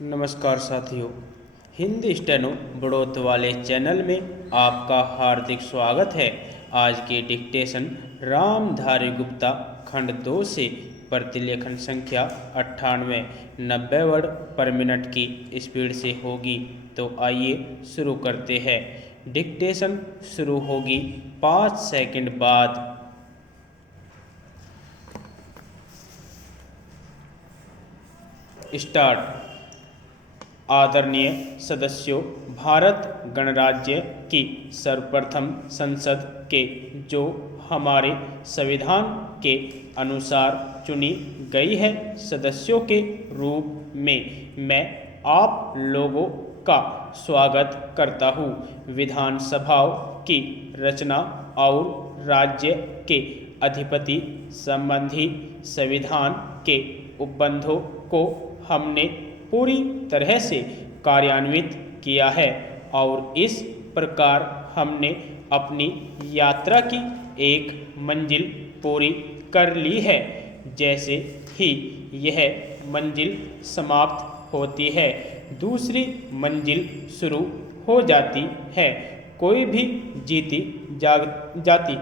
नमस्कार साथियों, हिंदी स्टेनो बढ़ोत वाले चैनल में आपका हार्दिक स्वागत है। आज के डिक्टेशन रामधारी गुप्ता खंड 2 से प्रतिलेखन संख्या 98 90 वर्ड पर मिनट की स्पीड से होगी। तो आइए शुरू करते हैं। डिक्टेशन शुरू होगी 5 सेकंड बाद। स्टार्ट। आदरणीय सदस्यों, भारत गणराज्य की सर्वप्रथम संसद के जो हमारे संविधान के अनुसार चुनी गई है, सदस्यों के रूप में मैं आप लोगों का स्वागत करता हूँ। विधानसभाओं की रचना और राज्य के अधिपति संबंधी संविधान के उपबंधों को हमने पूरी तरह से कार्यान्वित किया है और इस प्रकार हमने अपनी यात्रा की एक मंजिल पूरी कर ली है। जैसे ही यह मंजिल समाप्त होती है, दूसरी मंजिल शुरू हो जाती है। कोई भी जीती जाति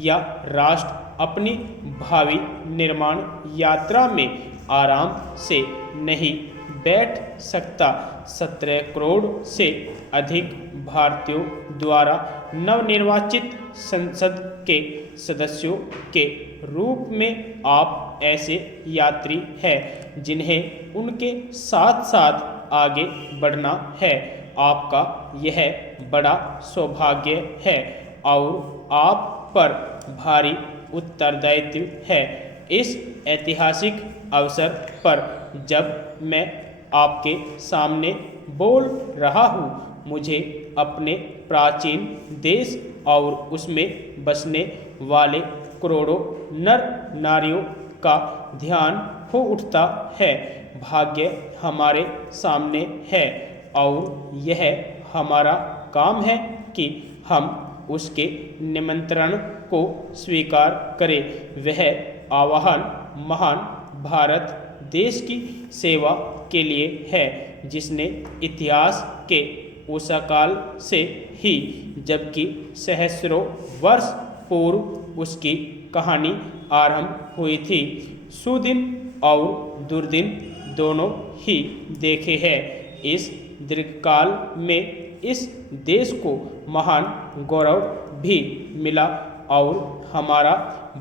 या राष्ट्र अपनी भावी निर्माण यात्रा में आराम से नहीं बैठ सकता। 17 करोड़ से अधिक भारतीयों द्वारा नवनिर्वाचित संसद के सदस्यों के रूप में आप ऐसे यात्री हैं जिन्हें उनके साथ साथ आगे बढ़ना है। आपका यह बड़ा सौभाग्य है और आप पर भारी उत्तरदायित्व है। इस ऐतिहासिक अवसर पर जब मैं आपके सामने बोल रहा हूँ, मुझे अपने प्राचीन देश और उसमें बसने वाले करोड़ों नर नारियों का ध्यान हो उठता है। भाग्य हमारे सामने है और यह हमारा काम है कि हम उसके निमंत्रण को स्वीकार करें। वह आह्वान महान भारत देश की सेवा के लिए है, जिसने इतिहास के उस काल से ही, जबकि सहस्रों वर्ष पूर्व उसकी कहानी आरंभ हुई थी, सुदिन और दुर्दिन दोनों ही देखे हैं। इस दीर्घकाल में इस देश को महान गौरव भी मिला और हमारा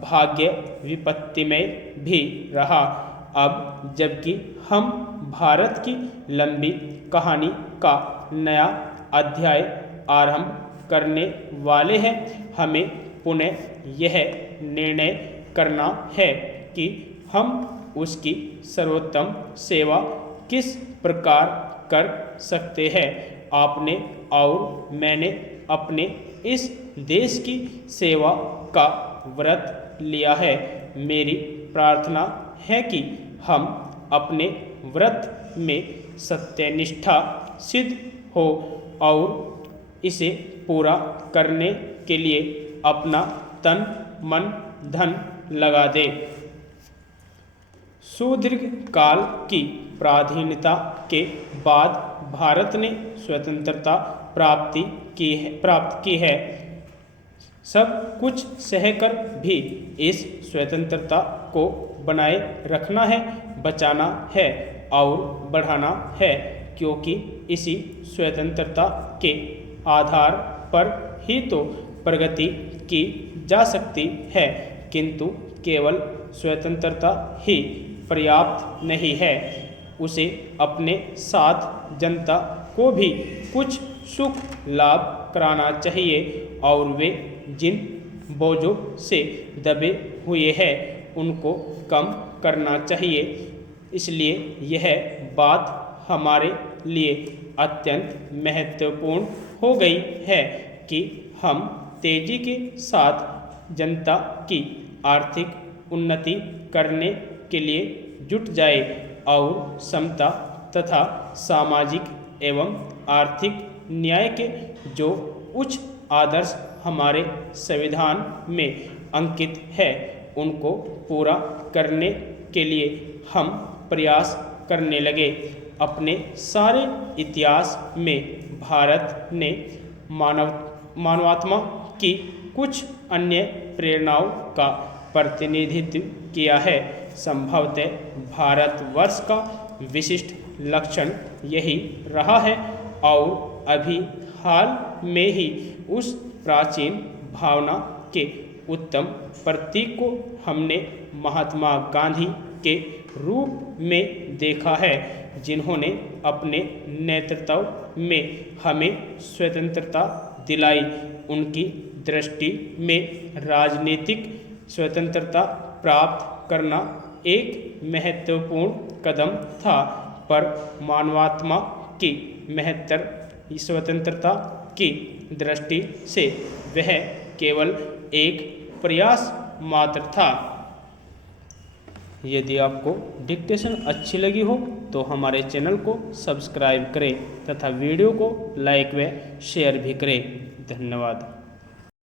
भाग्य विपत्तिमय भी रहा। अब जबकि हम भारत की लंबी कहानी का नया अध्याय आरंभ करने वाले हैं, हमें पुनः यह निर्णय करना है कि हम उसकी सर्वोत्तम सेवा किस प्रकार कर सकते हैं। आपने और मैंने अपने इस देश की सेवा का व्रत लिया है। मेरी प्रार्थना है कि हम अपने व्रत में सत्यनिष्ठा सिद्ध हो और इसे पूरा करने के लिए अपना तन मन धन लगा दे। सुदीर्घ काल की पराधीनता के बाद भारत ने स्वतंत्रता प्राप्त की है। सब कुछ सहकर भी इस स्वतंत्रता को बनाए रखना है, बचाना है और बढ़ाना है, क्योंकि इसी स्वतंत्रता के आधार पर ही तो प्रगति की जा सकती है। किंतु केवल स्वतंत्रता ही पर्याप्त नहीं है, उसे अपने साथ जनता को भी कुछ सुख लाभ कराना चाहिए और वे जिन बोझों से दबे हुए हैं उनको कम करना चाहिए। इसलिए यह बात हमारे लिए अत्यंत महत्वपूर्ण हो गई है कि हम तेजी के साथ जनता की आर्थिक उन्नति करने के लिए जुट जाए और समता तथा सामाजिक एवं आर्थिक न्याय के जो उच्च आदर्श हमारे संविधान में अंकित है, उनको पूरा करने के लिए हम प्रयास करने लगे। अपने सारे इतिहास में भारत ने मानवात्मा की कुछ अन्य प्रेरणाओं का प्रतिनिधित्व किया है। संभवतः भारतवर्ष का विशिष्ट लक्षण यही रहा है और अभी हाल में ही उस प्राचीन भावना के उत्तम प्रतीक को हमने महात्मा गांधी के रूप में देखा है, जिन्होंने अपने नेतृत्व में हमें स्वतंत्रता दिलाई। उनकी दृष्टि में राजनीतिक स्वतंत्रता प्राप्त करना एक महत्वपूर्ण कदम था, पर मानवात्मा की महत्तर स्वतंत्रता की दृष्टि से वह केवल एक प्रयास मात्र था। यदि आपको डिक्टेशन अच्छी लगी हो तो हमारे चैनल को सब्सक्राइब करें तथा वीडियो को लाइक व शेयर भी करें। धन्यवाद।